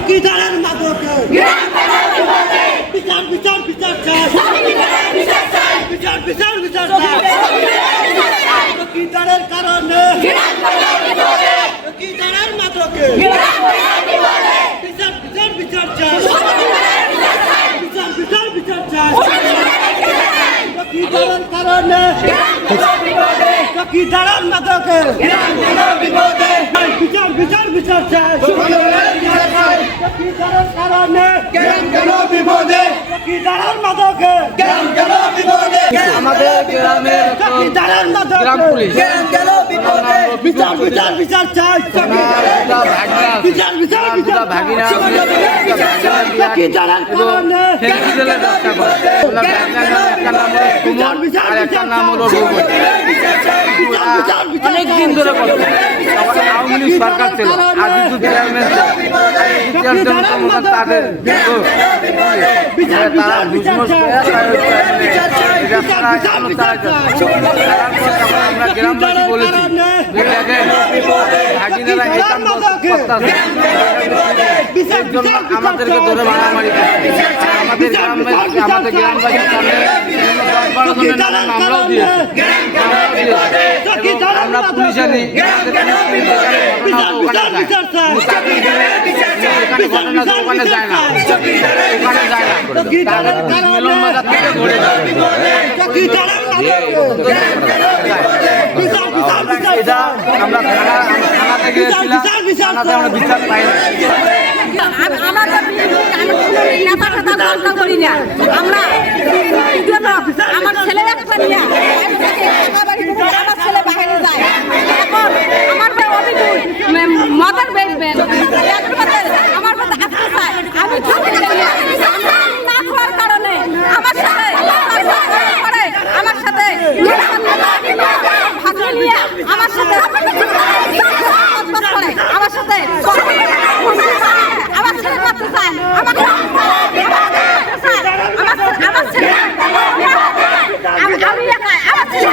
চকিদারের মাদকে বিচার বিচার বিচার চাই বিচার বিচার বিচার চাই চকিদারের কারণে চকিদারের মাদকে বিচার বিচার বিচার চাই বিচার বিচার বিচার চাই চকিদারের কারণে চকিদারের মাদকে বিচার বিচার বিচার চাই চকিদারের কারণে চকিদারের মাদকে আমাদের গ্রামের চকিদারের গ্রাম পুলিশ বিচার বিচার বিচার চাই বিচার বিচার বিচার ভাগিনা চকিদারের কারণে একটা নাম হলো অনেক দিন ধরে আওয়ামী লীগ সরকার ছিল আজিজুল চেয়ারম্যান তাদের তারা আমরা গ্রামবাসী বলেছি ভাগিনারা এই কাম করতেছে এর জন্য আমাদেরকে ধরে মারামারি করছে আমাদের গ্রামবাসীর সামনে 10-12 জনের নামে মামলাও দিয়েছে আমরা পুলিশে নিই ওখানে যায় না তাদের মিলন বাজার থেকে ধরে এটা আমরা থানাতে গিয়েছিলাম থানাতে আমরা বিচার পাই না আমার ছেলে একটা নিয়ে আমার ছেলে বাইরে যায় এখন আমার ভাই অবিদুল মদর বেচবেন আমার কথা আসতে চায় আমি না খাওয়ার কারণে আমার সাথে আমার সাথে ভাগিয়ে নিয়ে আমার সাথে আমার সাথে আমার ছেলে করতে চায় আমার ছেলে আমি একাই আমার ছেলে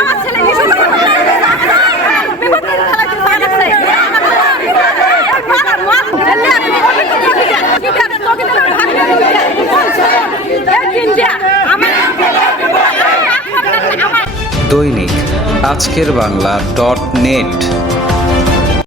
আমার ছেলে দৈনিক আজকের বাংলা .net